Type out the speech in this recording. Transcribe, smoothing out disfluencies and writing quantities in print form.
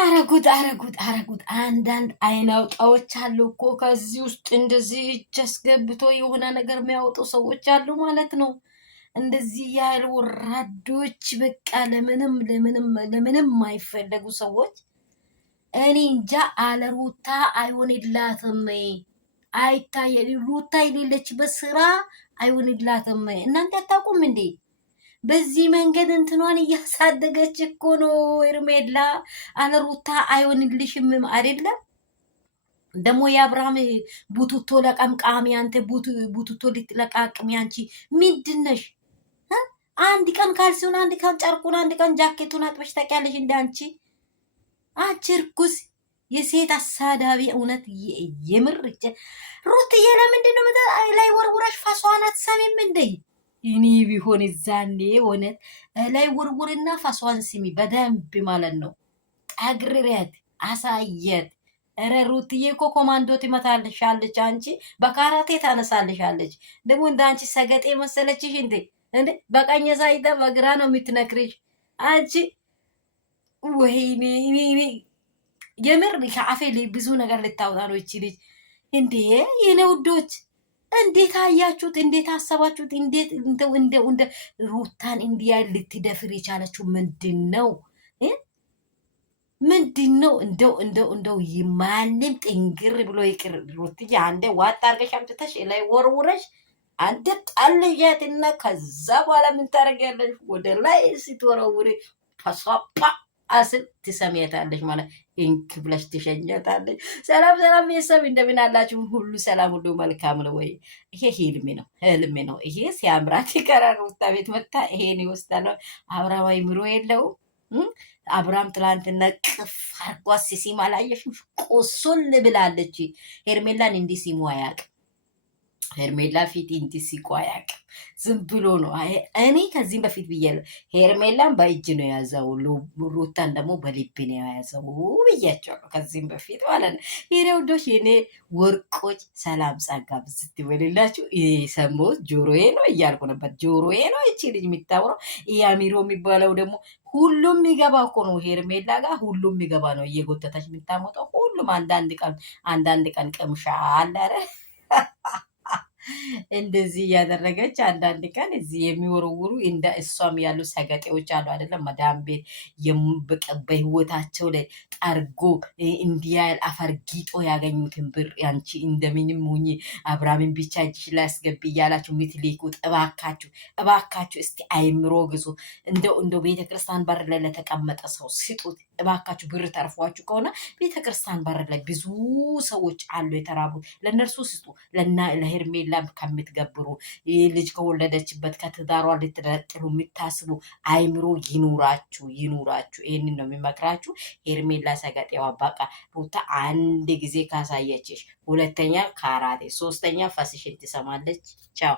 አረጉት አንዳንድ አይናውጣዎች አሉ እኮ ከዚህ ውስጥ እንደዚህ እጅ አስገብቶ የሆነ ነገር የሚያወጡ ሰዎች አሉ ማለት ነው። እንደዚህ ያህል ወራዶች በቃ ለምንም የማይፈለጉ ሰዎች እኔ እንጃ። አለ ሩታ አይሆንላትም። አይታይ ሩታ የሌለችበት ስራ አይሆንላትም። እናንተ አታውቁም እንዴ? በዚህ መንገድ እንትኗን እያሳደገች እኮ ነው ሄርሜላ። አለ ሩታ አይሆንልሽም አይደለም። ደግሞ የአብርሃም ቡቱቶ ለቀምቃሚ አንተ ቡቱቶ ልትለቃቅሚ አንቺ ምንድነሽ? አንድ ቀን ካልሲውን፣ አንድ ቀን ጨርቁን፣ አንድ ቀን ጃኬቱን አጥበሽ ታውቂያለሽ? እንደ አንቺ እርኩስ የሴት አሳዳቢ። እውነት የምር ሩትዬ ለምንድን ነው ላይ ወርውረሽ ፋሷን አትሰሚም እንዴ? እኔ ቢሆን እዛኔ እውነት ላይ ውርውርና ፋሷን ስሚ በደንብ ማለት ነው። ጠግርሪያት አሳየት። ኧረ ሩትዬ እኮ ኮማንዶ ትመታልሻለች። አንቺ በካራቴ ታነሳልሻለች። ደግሞ እንደ አንቺ ሰገጤ መሰለችሽ እንዴ? በቀኝ ሳይታ በግራ ነው የምትነክርሽ አንቺ። ወይኔ የምር ከአፌ ላይ ብዙ ነገር ልታወጣ ነው ይቺ ልጅ እንዴ! የኔ ውዶች እንዴት አያችሁት? እንዴት አሰባችሁት? እንዴት እንደ ሩታን እንዲያ ልትደፍር የቻለችው ምንድን ነው? ምንድን ነው? እንደው ማንም ጥንግር ብሎ ይቅር። ሩትዬ አንዴ ዋጥ አድርገሽ አምጥተሽ ላይ ወርውረሽ አንተ ጣልያትና ከዛ በኋላ ምን ታደርጊያለሽ? ወደ ላይ ስትወረውሪ ፈሷፓ አስል ትሰሚያታለሽ ማለት እንክ ብለሽ ትሸኛታለሽ። ሰላም ቤተሰብ እንደምን አላችሁ? ሁሉ ሰላም፣ ሁሉ መልካም ነው ወይ? ይሄ ህልሜ ነው። ይሄ ሲያምራት ይቀራል። ሩታ ቤት መጣ ይሄን ይወስዳል። አብርሃም አይምሮ የለውም። አብርሃም ትላንትና ቅፍ አርጓት ሲሲም አላየሽም? ቆሶል ብላለች። ሄርሜላን እንዲህ ሲሙ አያውቅም። ሄርሜላ ፊት እንዲህ ሲቆ አያውቅም። ዝም ብሎ ነው። እኔ ከዚህም በፊት ብያለሁ። ሄርሜላን በእጅ ነው የያዘው፣ ሩታን ደግሞ በልብ ነው የያዘው ብያቸዋለሁ። ከዚህም በፊት ማለት ነው። የኔ ውዶች፣ የኔ ወርቆች፣ ሰላም ጸጋ ብዝት ይበልላችሁ። የሰማሁት ጆሮዬ ነው እያልኩ ነበር። ጆሮዬ ነው ይቺ ልጅ የምታወራው። አሚሮ የሚባለው ደግሞ ሁሉም የሚገባ እኮ ነው። ሄርሜላ ጋር ሁሉም የሚገባ ነው። እየጎተተች የምታሞጠው ሁሉም አንዳንድ ቀን ቅምሻ አለ አይደል? እንደዚህ እያደረገች አንዳንድ ቀን እዚህ የሚወረውሩ እንደ እሷም ያሉ ሰገጤዎች አሉ አይደለም? መዳም ቤት በህይወታቸው ላይ ጠርጎ እንዲያል አፈርጊጦ ያገኙትን ብር አንቺ እንደምንም ሁኚ አብርሃምን ብቻ እጅሽ ላይ አስገቢ እያላችሁ ምትልኩት፣ እባካችሁ እስቲ አይምሮ ግዙ። እንደው ቤተክርስቲያን በር ላይ ለተቀመጠ ሰው ስጡት እባካችሁ። ብር ተርፏችሁ ከሆነ ቤተክርስቲያን በር ላይ ብዙ ሰዎች አሉ የተራቡት፣ ለእነርሱ ስጡ። ለሄርሜላ ከምትገብሩ ልጅ ከወለደችበት ከትዳሯ ልትረጥሉ የምታስቡ አይምሮ ይኑራችሁ። ይህንን ነው የሚመክራችሁ። ሄርሜላ ሰገጤዋ በቃ ሩታ አንድ ጊዜ ካሳየችሽ፣ ሁለተኛ ካራቴ፣ ሶስተኛ ፈስሽን ትሰማለች። ቻው